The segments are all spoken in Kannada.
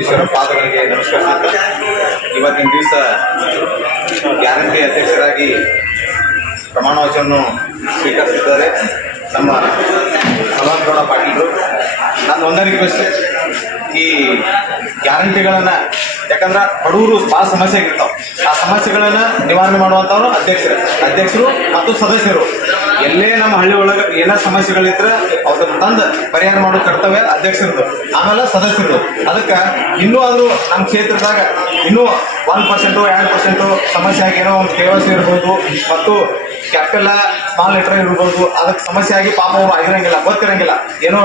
ಈಶ್ವರ ಪಾದಗಳಿಗೆ ನಮಸ್ಕರಿಸುತ್ತಾ ಇವತ್ತಿನ ದಿವಸ ಗ್ಯಾರಂಟಿ ಅಧ್ಯಕ್ಷರಾಗಿ ಪ್ರಮಾಣ ವಚನವನ್ನು ಸ್ವೀಕರಿಸಿದ್ದಾರೆ ನಮ್ಮ ಮಲ್ಲನಗೌಡ ಪಾಟೀಲರು. ನನ್ನ ಒಂದೇ ರಿಕ್ವೆಸ್ಟ್, ಈ ಗ್ಯಾರಂಟಿಗಳನ್ನು ಯಾಕಂದ್ರೆ ಬಡವರು ಭಾಳ ಸಮಸ್ಯೆ ಆಗಿರ್ತಾವೆ, ಆ ಸಮಸ್ಯೆಗಳನ್ನು ನಿವಾರಣೆ ಮಾಡುವಂಥವ್ರು ಅಧ್ಯಕ್ಷರು ಮತ್ತು ಸದಸ್ಯರು. ಎಲ್ಲೇ ನಮ್ಮ ಹಳ್ಳಿ ಒಳಗೆ ಏನೋ ಸಮಸ್ಯೆಗಳಿದ್ರೆ ಅವ್ರನ್ನ ತಂದು ಪರಿಹಾರ ಮಾಡೋ ಕರ್ತವ್ಯ ಅಧ್ಯಕ್ಷರದು, ಆಮೇಲೆ ಸದಸ್ಯರದು. ಅದಕ್ಕೆ ಇನ್ನೂ ಆದರೂ ನಮ್ಮ ಕ್ಷೇತ್ರದಾಗ ಇನ್ನೂ 1% 2% ಸಮಸ್ಯೆ ಆಗಿ ಏನೋ ಒಂದು KYC ಇರ್ಬೋದು ಮತ್ತು ಕ್ಯಾಪಿಟಲ್ ಸ್ಮಾಲ್ ಲೆಟರ್ ಇರ್ಬೋದು, ಅದಕ್ಕೆ ಸಮಸ್ಯೆ ಆಗಿ ಪಾಪ ಅವರು ಆಗಿರಂಗಿಲ್ಲ, ಗೊತ್ತಿರಂಗಿಲ್ಲ, ಏನೋ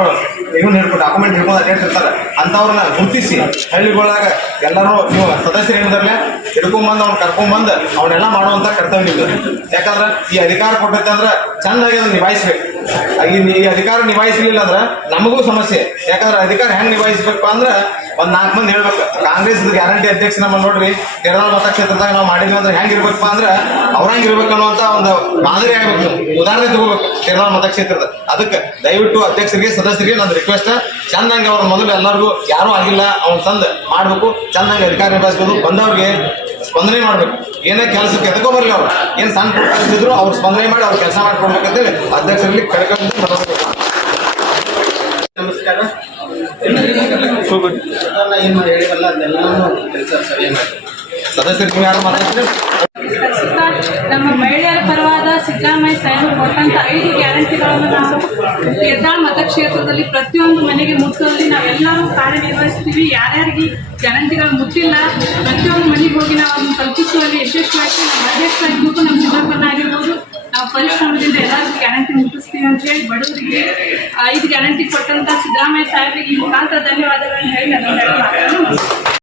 ಇವನು ಹಿಡ್ಕೊಂಡು ಡಾಕ್ಯುಮೆಂಟ್ ಹಿಡ್ಕೊಂಡು ಅಡ್ಡಾಡ್ತಿರ್ತಾರೆ. ಅಂಥವ್ರನ್ನ ಗುರುತಿಸಿ ಹಳ್ಳಿಗಳಾಗ ಎಲ್ಲರೂ ನೀವು ಸದಸ್ಯರು ಏನಿದಾರಲ್ಲ ಹಿಡ್ಕೊಂಡ್ಬಂದು ಅವ್ನು ಕರ್ಕೊಂಡ್ಬಂದು ಅವನ್ನೆಲ್ಲ ಮಾಡುವಂಥ ಕರ್ತವ್ಯ ಇದೆ. ಯಾಕಂದ್ರೆ ಈ ಅಧಿಕಾರ ಕೊಟ್ಟೈತೆ ಅಂದ್ರೆ ಚೆನ್ನಾಗಿ ಅದನ್ನು ನಿಭಾಯಿಸ್ಬೇಕು. ಈ ಅಧಿಕಾರ ನಿಭಾಯಿಸಲಿಲ್ಲ ಅಂದ್ರೆ ನಮಗೂ ಸಮಸ್ಯೆ. ಯಾಕಂದ್ರೆ ಅಧಿಕಾರ ಹೆಂಗೆ ನಿಭಾಯಿಸ್ಬೇಕು ಅಂದ್ರೆ ಒಂದು 4 ಮಂದಿ ಹೇಳ್ಬೇಕು. ಕಾಂಗ್ರೆಸ್ ಗ್ಯಾರಂಟಿ ಅಧ್ಯಕ್ಷ ನಮ್ಮ ನೋಡ್ರಿ ತೆರನಾಳ ಮತಕ್ಷೇತ್ರದಾಗ ನಾವು ಮಾಡಿದ್ವಿ ಅಂದ್ರೆ ಹೆಂಗಿರ್ಬೇಕಪ್ಪ ಅಂದ್ರೆ ಅವ್ರಂಗೆ ಇರ್ಬೇಕು ಅನ್ನುವಂಥ ಒಂದು ಮಾದರಿ ಆಗ್ಬೇಕು, ಉದಾಹರಣೆ ತಗೋಬೇಕು ತೆರನಾಳ ಮತಕ್ಷೇತ್ರದ. ಅದಕ್ಕೆ ದಯವಿಟ್ಟು ಅಧ್ಯಕ್ಷರಿಗೆ ಸದಸ್ಯರಿಗೆ ನನ್ನ ರಿಕ್ವೆಸ್ಟ್, ಚೆನ್ನಾಗಿ ಅವ್ರ ಮೊದಲು ಎಲ್ಲರಿಗೂ ಯಾರೂ ಆಗಿಲ್ಲ ಅವ್ನು ತಂದು ಮಾಡಬೇಕು, ಚೆನ್ನಾಗಿ ಅಧಿಕಾರ ನಿಭಾಯಿಸ್ಬೋದು. ಬಂದವ್ರಿಗೆ ಸ್ಪಂದನೆ ಮಾಡ್ಬೇಕು, ಏನೇ ಕೆಲಸಕ್ಕೆ ಎದಕ್ಕೋ ಬರಲಿ ಅವ್ರು ಏನು ಸಣ್ಣ ಪುಟ್ಟ ಕೆಲಸ ಇದ್ರು ಅವ್ರು ಸ್ಪಂದನೆ ಮಾಡಿ ಅವ್ರು ಕೆಲಸ ಮಾಡ್ಕೊಡ್ಬೇಕಂತೇಳಿ ಅಧ್ಯಕ್ಷರಲ್ಲಿ ಕಳ್ಕೊಂಡು ನಮಸ್ಕಾರ. ಏನು ಮಾಡಿ ಹೇಳಿವಲ್ಲ ಅದೆಲ್ಲನೂ ಕೆಲಸ ಸರಿಯಾಗಿ ಮಾಡಿ ಸದಸ್ಯರಿಗೆ ಯಾರು ಮಾತಾಡ್ತಾರೆ. ನಮ್ಮ ಮಹಿಳೆಯರ ಪರವಾದ ಸಿದ್ದರಾಮಯ್ಯ ಸಾಹೇಬರು ಕೊಟ್ಟಂತ 5 ಗ್ಯಾರಂಟಿಗಳನ್ನು ನಾವು ಯತ್ನಾಳ ಮತಕ್ಷೇತ್ರದಲ್ಲಿ ಪ್ರತಿಯೊಂದು ಮನೆಗೆ ಮುಟ್ಟುವಲ್ಲಿ ನಾವೆಲ್ಲರೂ ಕಾರ್ಯನಿರ್ವಹಿಸ್ತೀವಿ. ಯಾರ್ಯಾರಿಗೆ ಗ್ಯಾರಂಟಿಗಳು ಮುಟ್ಟಿಲ್ಲ ಪ್ರತಿಯೊಂದು ಮನೆಗೆ ಹೋಗಿ ನಾವು ಅದನ್ನು ತಲುಪಿಸುವಲ್ಲಿ ಯಶಸ್ವಿಯಾಗಿ ನಮ್ಮ ಅಧ್ಯಕ್ಷರಾಗಿರ್ಬೋದು, ನಮ್ಮ ಸಿದ್ದಪ್ಪನ ಆಗಿರ್ಬೋದು, ನಾವು ಪರಿಶ್ರಮದಿಂದ ಎಲ್ಲರಿಗೂ ಗ್ಯಾರಂಟಿ ಮುಟ್ಟಿಸ್ತೀವಿ ಅಂತ ಹೇಳಿ ಬಡವರಿಗೆ 5 ಗ್ಯಾರಂಟಿ ಕೊಟ್ಟಂತ ಸಿದ್ದರಾಮಯ್ಯ ಸಾಹೇಬರಿಗೆ ಈ ಮುಖಾಂತರ ಧನ್ಯವಾದಗಳನ್ನು ಹೇಳಿ ನನ್ನ